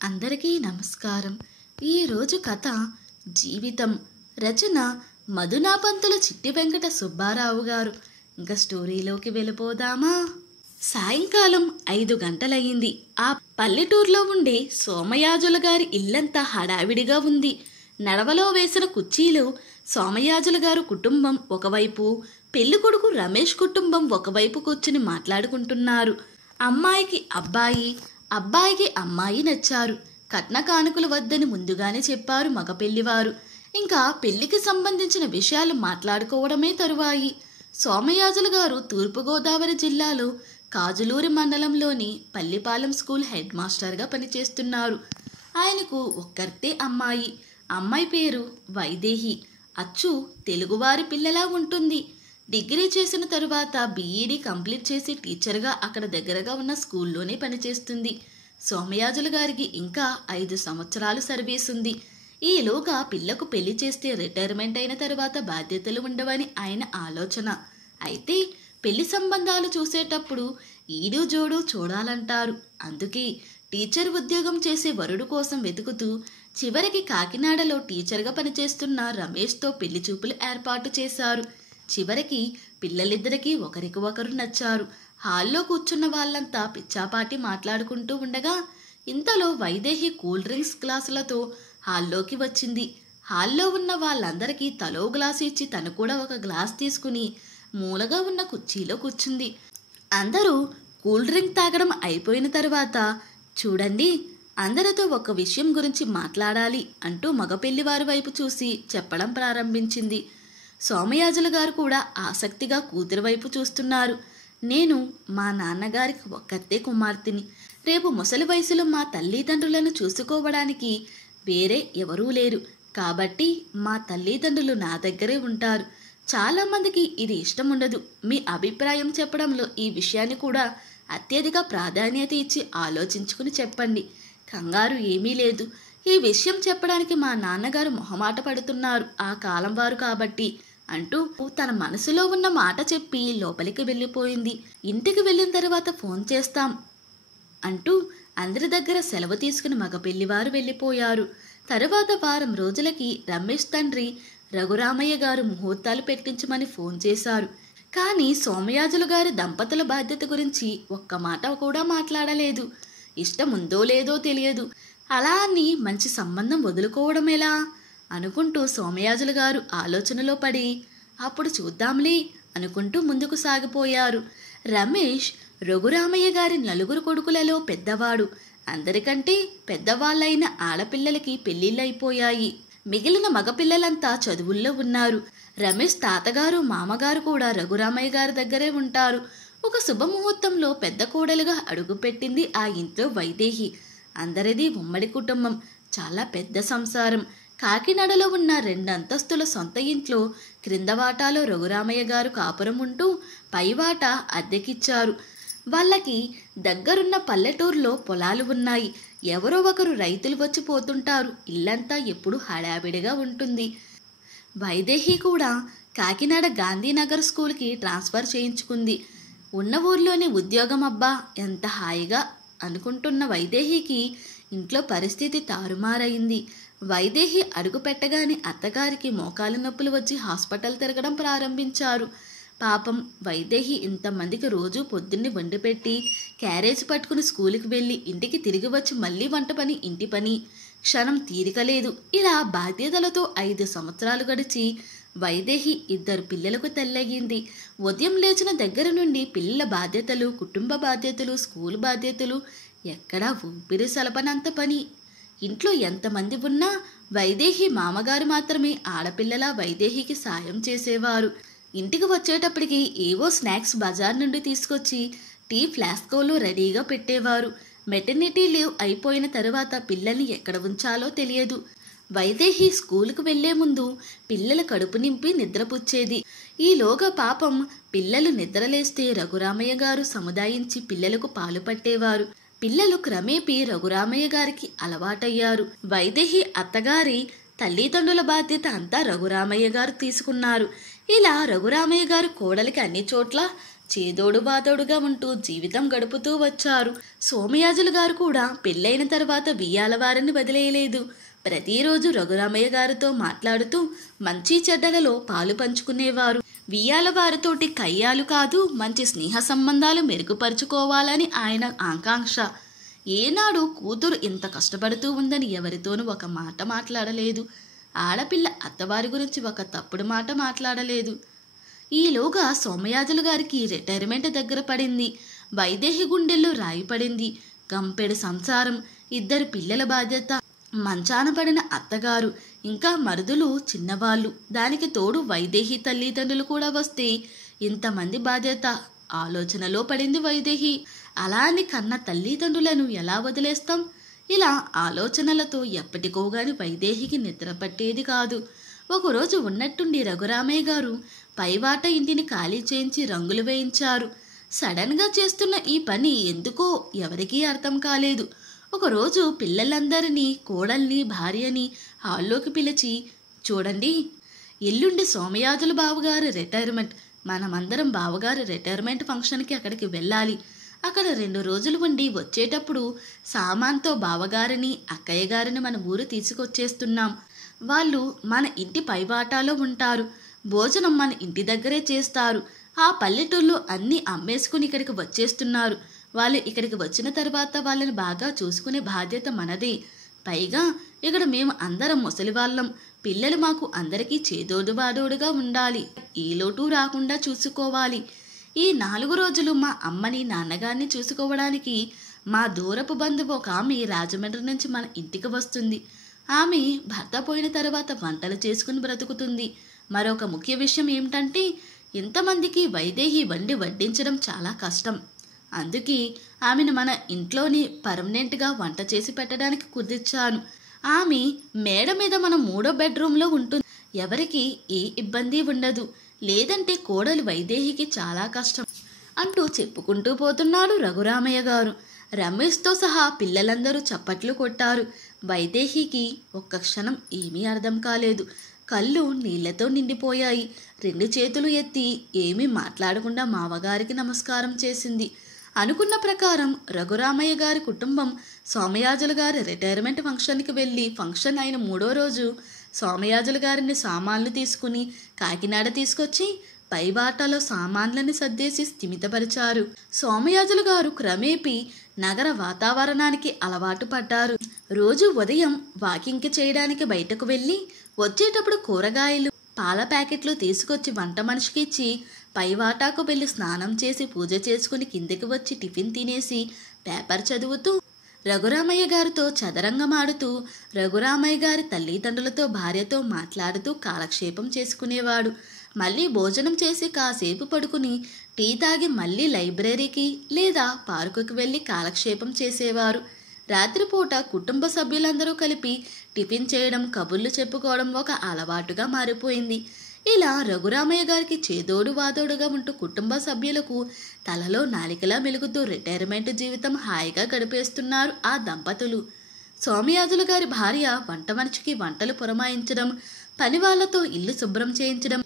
అందరికీ నమస్కారం. ఈరోజు కథ జీవితం. రచన మధునాపంతుల చిట్టి వెంకట సుబ్బారావు గారు. ఇంకా స్టోరీలోకి వెళ్ళిపోదామా? సాయంకాలం 5 గంటలయ్యింది. ఆ పల్లెటూరులో ఉండే సోమయాజుల గారి ఇల్లంతా హడావిడిగా ఉంది. నడవలో వేసిన కుర్చీలో సోమయాజుల గారు కుటుంబం ఒకవైపు, పెళ్ళికొడుకు రమేష్ కుటుంబం ఒకవైపు కూర్చుని మాట్లాడుకుంటున్నారు. అమ్మాయికి అబ్బాయి, అబ్బాయికి అమ్మాయి నచ్చారు. కట్న కానుకలు వద్దని ముందుగానే చెప్పారు మగ పెళ్లివారు. ఇంకా పెళ్లికి సంబంధించిన విషయాలు మాట్లాడుకోవడమే తరువాయి. సోమయాజులు గారు తూర్పుగోదావరి జిల్లాలో కాజులూరి మండలంలోని పల్లిపాలెం స్కూల్ హెడ్ మాస్టర్గా పనిచేస్తున్నారు. ఆయనకు ఒక్కర్తే అమ్మాయి. అమ్మాయి పేరు వైదేహి. అచ్చు తెలుగువారి పిల్లలా ఉంటుంది. డిగ్రీ చేసిన తరువాత బీఈడీ కంప్లీట్ చేసి టీచర్గా అక్కడ దగ్గరగా ఉన్న స్కూల్లోనే పనిచేస్తుంది. సోమయాజుల గారికి ఇంకా 5 సంవత్సరాలు సర్వీస్ ఉంది. ఈలోగా పిల్లకు పెళ్లి చేస్తే రిటైర్మెంట్ అయిన తర్వాత బాధ్యతలు ఉండవని ఆయన ఆలోచన. అయితే పెళ్లి సంబంధాలు చూసేటప్పుడు ఈడు జోడు చూడాలంటారు. అందుకే టీచర్ ఉద్యోగం చేసే వరుడు కోసం వెతుకుతూ చివరికి కాకినాడలో టీచర్గా పనిచేస్తున్న రమేష్తో పెళ్లి చూపులు ఏర్పాటు చేశారు. చివరికి పిల్లలిద్దరికీ ఒకరికి ఒకరు నచ్చారు. హాల్లో కూర్చున్న వాళ్ళంతా పిచ్చాపాటి మాట్లాడుకుంటూ ఉండగా ఇంతలో వైదేహి కూల్ డ్రింక్స్ గ్లాసులతో హాల్లోకి వచ్చింది. హాల్లో ఉన్న వాళ్ళందరికీ తలో గ్లాసు ఇచ్చి తను కూడా ఒక గ్లాస్ తీసుకుని మూలగా ఉన్న కుర్చీలో కూర్చుంది. అందరూ కూల్ డ్రింక్ తాగడం అయిపోయిన తర్వాత, చూడండి, అందరితో ఒక విషయం గురించి మాట్లాడాలి అంటూ మగ పెళ్లివారి వైపు చూసి చెప్పడం ప్రారంభించింది. సోమయాజుల గారు కూడా ఆసక్తిగా కూతురి వైపు చూస్తున్నారు. నేను మా నాన్నగారికి ఒక్కతే కుమార్తెని. రేపు ముసలి వయసులో మా తల్లిదండ్రులను చూసుకోవడానికి వేరే ఎవరూ లేరు. కాబట్టి మా తల్లిదండ్రులు నా దగ్గరే ఉంటారు. చాలామందికి ఇది ఇష్టం ఉండదు. మీ అభిప్రాయం చెప్పడంలో ఈ విషయాన్ని కూడా అత్యధిక ప్రాధాన్యత ఇచ్చి ఆలోచించుకుని చెప్పండి. కంగారు ఏమీ లేదు. ఈ విషయం చెప్పడానికి మా నాన్నగారు మొహమాట పడుతున్నారు, ఆ కాలం వారు కాబట్టి అంటూ తన మనసులో ఉన్న మాట చెప్పి లోపలికి వెళ్ళిపోయింది. ఇంటికి వెళ్ళిన తర్వాత ఫోన్ చేస్తాం అంటూ అందరి దగ్గర సెలవు తీసుకుని మగ పెళ్లివారు వెళ్ళిపోయారు. తరువాత వారం రోజులకి రమేష్ తండ్రి రఘురామయ్య గారు ముహూర్తాలు పెట్టించమని ఫోన్ చేశారు. కానీ సోమయాజుల గారి దంపతుల బాధ్యత గురించి ఒక్క మాట కూడా మాట్లాడలేదు. ఇష్టం ఉందో లేదో తెలియదు. అలా అని మంచి సంబంధం వదులుకోవడం ఎలా అనుకుంటూ సోమయాజుల గారు ఆలోచనలో పడి అప్పుడు చూద్దాంలే అనుకుంటూ ముందుకు సాగిపోయారు. రమేష్ రఘురామయ్య గారి 4 కొడుకులలో పెద్దవాడు. అందరికంటే పెద్దవాళ్ళైన ఆడపిల్లలకి పెళ్లిళ్ళైపోయాయి. మిగిలిన మగపిల్లలంతా చదువుల్లో ఉన్నారు. రమేష్ తాతగారు మామగారు కూడా రఘురామయ్య గారి దగ్గరే ఉంటారు. ఒక శుభముహూర్తంలో పెద్ద కోడలుగా అడుగుపెట్టింది ఆ ఇంట్లో వైదేహి. అందరిది ఉమ్మడి కుటుంబం, చాలా పెద్ద సంసారం. కాకినాడలో ఉన్న 2 అంతస్తుల సొంత ఇంట్లో క్రింద వాటాలో రఘురామయ్య గారు కాపురం ఉంటూ పై వాటా అద్దెకిచ్చారు. వాళ్ళకి దగ్గరున్న పల్లెటూరులో పొలాలు ఉన్నాయి. ఎవరో ఒకరు రైతులు వచ్చి పోతుంటారు. ఇల్లంతా ఎప్పుడు హడావిడిగా ఉంటుంది. వైదేహి కూడా కాకినాడ గాంధీనగర్ స్కూల్కి ట్రాన్స్ఫర్ చేయించుకుంది. ఉన్న ఊర్లోనే ఉద్యోగం. అబ్బా ఎంత హాయిగా అనుకుంటున్న వైదేహికి ఇంట్లో పరిస్థితి తారుమారైంది. వైదేహి అడుగు పెట్టగానే అత్తగారికి మోకాలు నొప్పులు వచ్చి హాస్పిటల్ తిరగడం ప్రారంభించారు. పాపం వైదేహి ఇంతమందికి రోజు పొద్దున్నే వండి పెట్టి క్యారేజ్ పట్టుకుని స్కూల్కి వెళ్ళి ఇంటికి తిరిగి వచ్చి మళ్ళీ వంట పని, ఇంటి పని, క్షణం తీరికలేదు. ఇలా బాధ్యతలతో 5 సంవత్సరాలు గడిచి వైదేహి 2 పిల్లలకు తల్లయ్యింది. ఉదయం లేచిన దగ్గర నుండి పిల్లల బాధ్యతలు, కుటుంబ బాధ్యతలు, స్కూల్ బాధ్యతలు, ఎక్కడా ఊపిరి సలపనంత పని. ఇంట్లో ఎంతమంది ఉన్నా వైదేహి మామగారు మాత్రమే ఆడపిల్లల వైదేహికి సాయం చేసేవారు. ఇంటికి వచ్చేటప్పటికి ఏవో స్నాక్స్ బజార్ నుండి తీసుకొచ్చి టీ ఫ్లాస్కోలో రెడీగా పెట్టేవారు. మెటర్నిటీ లీవ్ అయిపోయిన తరువాత పిల్లల్ని ఎక్కడ ఉంచాలో తెలియదు. వైదేహి స్కూలుకు వెళ్లే ముందు పిల్లల కడుపు నింపి నిద్రపుచ్చేది. ఈలోగా పాపం పిల్లలు నిద్రలేస్తే రఘురామయ్య గారు సముదాయించి పిల్లలకు పాలు పట్టేవారు. పిల్లలు క్రమేపీ రఘురామయ్య గారికి అలవాటయ్యారు. వైదేహి అత్తగారి తల్లిదండ్రుల బాధ్యత అంతా రఘురామయ్య గారు తీసుకున్నారు. ఇలా రఘురామయ్య గారు కోడలికి అన్ని చోట్ల చేదోడు వాదోడుగా ఉంటూ జీవితం గడుపుతూ వచ్చారు. సోమయాజులు గారు కూడా పెళ్ళైన తర్వాత బియ్యాల వారిని వదిలేయలేదు. ప్రతిరోజు రఘురామయ్య గారితో మాట్లాడుతూ మంచి చెడ్డలలో పాలు పంచుకునేవారు. వియ్యాల వారితోటి కయ్యాలు కాదు, మంచి స్నేహ సంబంధాలు మెరుగుపరుచుకోవాలని ఆయన ఆకాంక్ష. ఏనాడు కూతురు ఇంత కష్టపడుతూ ఉందని ఎవరితోనూ ఒక మాట మాట్లాడలేదు. ఆడపిల్ల అత్తవారి గురించి ఒక తప్పుడు మాట మాట్లాడలేదు. ఈలోగా సోమయాజులు గారికి రిటైర్మెంట్ దగ్గర పడింది. వైదేహి గుండెల్లో రాయి పడింది. గంపెడు సంసారం, 2 పిల్లల బాధ్యత, మంచాన పడిన అత్తగారు, ఇంకా మరుదులు చిన్నవాళ్ళు, దానికి తోడు వైదేహి తల్లిదండ్రులు కూడా వస్తే ఇంతమంది బాధ్యత. ఆలోచనలో పడింది వైదేహి. అలా అని కన్న తల్లిదండ్రులను ఎలా వదిలేస్తాం? ఇలా ఆలోచనలతో ఎప్పటికోగాని వైదేహికి నిద్ర పట్టేది కాదు. ఒకరోజు ఉన్నట్టుండి రఘురామయ్య గారు పైవాట ఇంటిని ఖాళీ చేయించి రంగులు వేయించారు. సడన్గా చేస్తున్న ఈ పని ఎందుకో ఎవరికీ అర్థం కాలేదు. ఒకరోజు పిల్లలందరినీ, కోడల్ని, భార్యని హాల్లోకి పిలిచి, చూడండి, ఎల్లుండి సోమయాజుల బావగారి రిటైర్మెంట్. మనమందరం బావగారి రిటైర్మెంట్ ఫంక్షన్కి అక్కడికి వెళ్ళాలి. అక్కడ 2 రోజులు ఉండి వచ్చేటప్పుడు సామాన్తో బావగారిని, అక్కయ్య గారిని మన ఊరు తీసుకొచ్చేస్తున్నాం. వాళ్ళు మన ఇంటి పైవాటాలో ఉంటారు. భోజనం మన ఇంటి దగ్గరే చేస్తారు. ఆ పల్లెటూళ్ళు అన్నీ అమ్మేసుకుని ఇక్కడికి వచ్చేస్తున్నారు. వాళ్ళు ఇక్కడికి వచ్చిన తర్వాత వాళ్ళని బాగా చూసుకునే బాధ్యత మనదే. పైగా ఇక్కడ మేము అందరం ముసలివాళ్ళం. పిల్లలు మాకు అందరికీ చేదోడు వాదోడుగా ఉండాలి. ఏ లోటు రాకుండా చూసుకోవాలి. ఈ 4 రోజులు మా అమ్మని, నాన్నగారిని చూసుకోవడానికి మా దూరపు బంధువు ఒక ఆమె రాజమండ్రి నుంచి మన ఇంటికి వస్తుంది. ఆమె భర్త పోయిన తర్వాత వంటలు చేసుకుని బ్రతుకుతుంది. మరొక ముఖ్య విషయం ఏమిటంటే, ఇంతమందికి వైదేహి వండి వడ్డించడం చాలా కష్టం. అందుకే ఆమెను మన ఇంట్లోని పర్మనెంట్గా వంట చేసి పెట్టడానికి కుదిర్చాను. ఆమె మేడ మీద మన 3వ బెడ్రూమ్లో ఉంటుంది. ఎవరికి ఏ ఇబ్బంది ఉండదు. లేదంటే కోడలు వైదేహికి చాలా కష్టం అంటూ చెప్పుకుంటూ పోతున్నాడు రఘురామయ్య గారు. రమేష్తో సహా పిల్లలందరూ చప్పట్లు కొట్టారు. వైదేహికి ఒక్క క్షణం ఏమీ అర్థం కాలేదు. కళ్ళు నీళ్లతో నిండిపోయాయి. 2 చేతులు ఎత్తి ఏమీ మాట్లాడకుండా మావగారికి నమస్కారం చేసింది. అనుకున్న ప్రకారం రఘురామయ్య గారి కుటుంబం సోమయాజుల గారి రిటైర్మెంట్ ఫంక్షన్కి వెళ్ళి, ఫంక్షన్ అయిన 3వ రోజు సోమయాజుల గారిని సామాన్లు తీసుకుని కాకినాడ తీసుకొచ్చి పైబాటలో సామాన్లని సర్దేసి స్థిమితపరిచారు. సోమయాజులు గారు క్రమేపీ నగర వాతావరణానికి అలవాటు పడ్డారు. రోజు ఉదయం వాకింగ్కి చేయడానికి బయటకు వెళ్ళి వచ్చేటప్పుడు కూరగాయలు, పాల ప్యాకెట్లు తీసుకొచ్చి వంట మనిషికి ఇచ్చి పైవాటాకు వెళ్ళి స్నానం చేసి పూజ చేసుకుని కిందకి వచ్చి టిఫిన్ తినేసి పేపర్ చదువుతూ రఘురామయ్య గారితో చదరంగమాడుతూ, రఘురామయ్య గారి తల్లిదండ్రులతో, భార్యతో మాట్లాడుతూ కాలక్షేపం చేసుకునేవాడు. మళ్ళీ భోజనం చేసి కాసేపు పడుకుని టీ తాగి మళ్ళీ లైబ్రరీకి లేదా పార్కుకి వెళ్ళి కాలక్షేపం చేసేవారు. రాత్రిపూట కుటుంబ సభ్యులందరూ కలిపి టిఫిన్ చేయడం, కబుర్లు చెప్పుకోవడం ఒక అలవాటుగా మారిపోయింది. ఇలా రఘురామయ్య గారికి చేదోడు వాదోడుగా ఉంటూ కుటుంబ సభ్యులకు తలలో నాలికలా మెలుగుతూ రిటైర్మెంట్ జీవితం హాయిగా గడిపేస్తున్నారు ఆ దంపతులు. సోమయాజుల గారి భార్య వంట మనిషికి వంటలు పురమాయించడం, పని వాళ్లతో ఇల్లు శుభ్రం చేయించడం,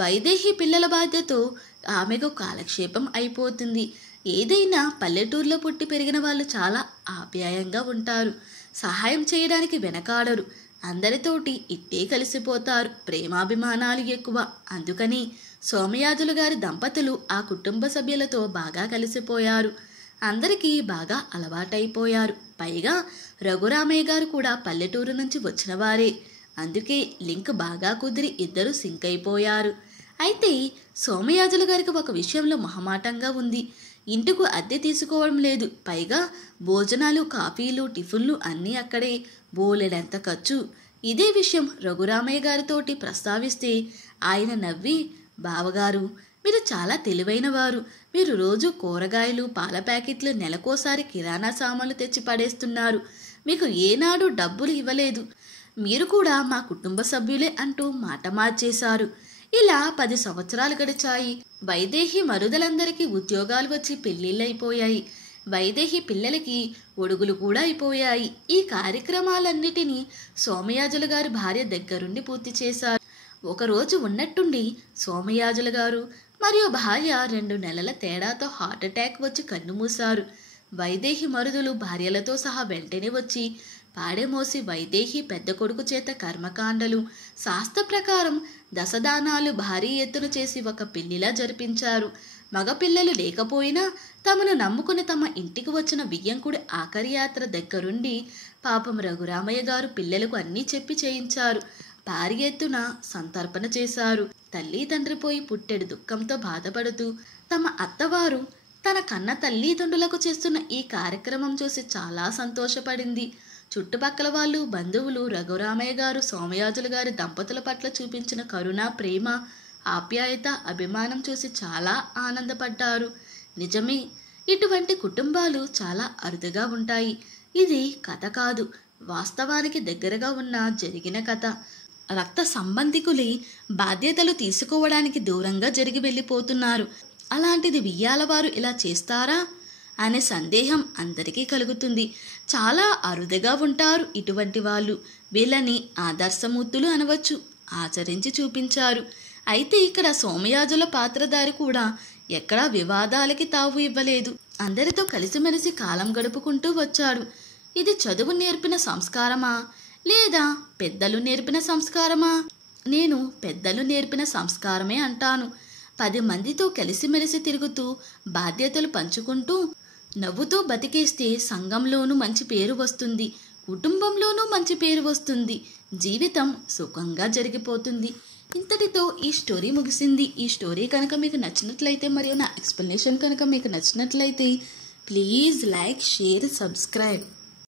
వైదేహి పిల్లల బాధ్యతో ఆమెకు కాలక్షేపం అయిపోతుంది. ఏదైనా పల్లెటూరులో పుట్టి పెరిగిన వాళ్ళు చాలా ఆప్యాయంగా ఉంటారు. సహాయం చేయడానికి వెనకాడరు. అందరితోటి ఇట్టే కలిసిపోతారు. ప్రేమాభిమానాలు ఎక్కువ. అందుకని సోమయాజులు గారి దంపతులు ఆ కుటుంబ సభ్యులతో బాగా కలిసిపోయారు. అందరికీ బాగా అలవాటైపోయారు. పైగా రఘురామయ్య గారు కూడా పల్లెటూరు నుంచి వచ్చిన వారే. అందుకే లింక్ బాగా కుదిరి ఇద్దరు సింక్ అయిపోయారు. అయితే సోమయాజులు గారికి ఒక విషయంలో మొహమాటంగా ఉంది. ఇంటికి అద్దె తీసుకోవడం లేదు. పైగా భోజనాలు, కాఫీలు, టిఫిన్లు అన్నీ అక్కడే. బోలెడంత ఖర్చు. ఇదే విషయం రఘురామయ్య గారితోటి ప్రస్తావిస్తే ఆయన నవ్వి, బావగారు, మీరు చాలా తెలివైన వారు. మీరు రోజు కూరగాయలు, పాల ప్యాకెట్లు, నెలకోసారి కిరాణా సామాన్లు తెచ్చి పడేస్తున్నారు. మీకు ఏనాడు డబ్బులు ఇవ్వలేదు. మీరు కూడా మా కుటుంబ సభ్యులే అంటూ మాట మార్చేశారు. ఇలా 10 సంవత్సరాలు గడిచాయి. వైదేహి మరుదలందరికీ ఉద్యోగాలు వచ్చి పెళ్ళిళ్ళైపోయాయి. వైదేహి పిల్లలకి ఒడుగులు కూడా అయిపోయాయి. ఈ కార్యక్రమాలన్నిటినీ సోమయాజుల గారి భార్య దగ్గరుండి పూర్తి చేశారు. ఒకరోజు ఉన్నట్టుండి సోమయాజుల గారు, మరియు భార్య 2 నెలల తేడాతో హార్ట్ అటాక్ వచ్చి కన్నుమూశారు. వైదేహి మరుదులు భార్యలతో సహా వెంటనే వచ్చి పాడెమోసి వైదేహి పెద్ద కొడుకు చేత కర్మకాండలు శాస్త్ర ప్రకారం దశదానాలు భారీ ఎత్తున చేసి ఒక పెళ్లిలా జరిపించారు. మగపిల్లలు లేకపోయినా తమను నమ్ముకుని తమ ఇంటికి వచ్చిన వియ్యంకుడి ఆఖరి యాత్ర దగ్గరుండి పాపం రఘురామయ్య గారు పిల్లలకు అన్నీ చెప్పి చేయించారు. భారీ ఎత్తున సంతర్పణ చేశారు. తల్లి తండ్రి పోయి పుట్టెడు దుఃఖంతో బాధపడుతూ తమ అత్తవారు తన కన్న తల్లిదండ్రులకు చేస్తున్న ఈ కార్యక్రమం చూసి చాలా సంతోషపడింది. చుట్టుపక్కల వాళ్ళు, బంధువులు రఘురామయ్య గారు, సోమయాజులు గారి దంపతుల పట్ల చూపించిన కరుణ, ప్రేమ, ఆప్యాయత, అభిమానం చూసి చాలా ఆనందపడ్డారు. నిజమే, ఇటువంటి కుటుంబాలు చాలా అరుదుగా ఉంటాయి. ఇది కథ కాదు, వాస్తవానికి దగ్గరగా ఉన్న జరిగిన కథ. రక్త సంబంధికులే బాధ్యతలు తీసుకోవడానికి దూరంగా జరిగి వెళ్ళిపోతున్నారు. అలాంటిది వియ్యాలవారు ఇలా చేస్తారా అనే సందేహం అందరికీ కలుగుతుంది. చాలా అరుదుగా ఉంటారు ఇటువంటి వాళ్ళు. వీళ్ళని ఆదర్శమూర్తులు అనవచ్చు. ఆచరించి చూపించారు. అయితే ఇక్కడ సోమయాజుల పాత్రధారి కూడా ఎక్కడా వివాదాలకి తావు ఇవ్వలేదు. అందరితో కలిసిమెలిసి కాలం గడుపుకుంటూ వచ్చాడు. ఇది చదువు నేర్పిన సంస్కారమా లేదా పెద్దలు నేర్పిన సంస్కారమా? నేను పెద్దలు నేర్పిన సంస్కారమే అంటాను. 10 మందితో కలిసిమెలిసి తిరుగుతూ బాధ్యతలు పంచుకుంటూ నవ్వుతూ బతికేస్తే సంఘంలోనూ మంచి పేరు వస్తుంది, కుటుంబంలోనూ మంచి పేరు వస్తుంది, జీవితం సుఖంగా జరిగిపోతుంది. ఇంతటితో ఈ స్టోరీ ముగిసింది. ఈ స్టోరీ కనుక మీకు నచ్చినట్లయితే మరియు నా ఎక్స్ప్లెనేషన్ కనుక మీకు నచ్చినట్లయితే ప్లీజ్ లైక్, షేర్, సబ్స్క్రైబ్.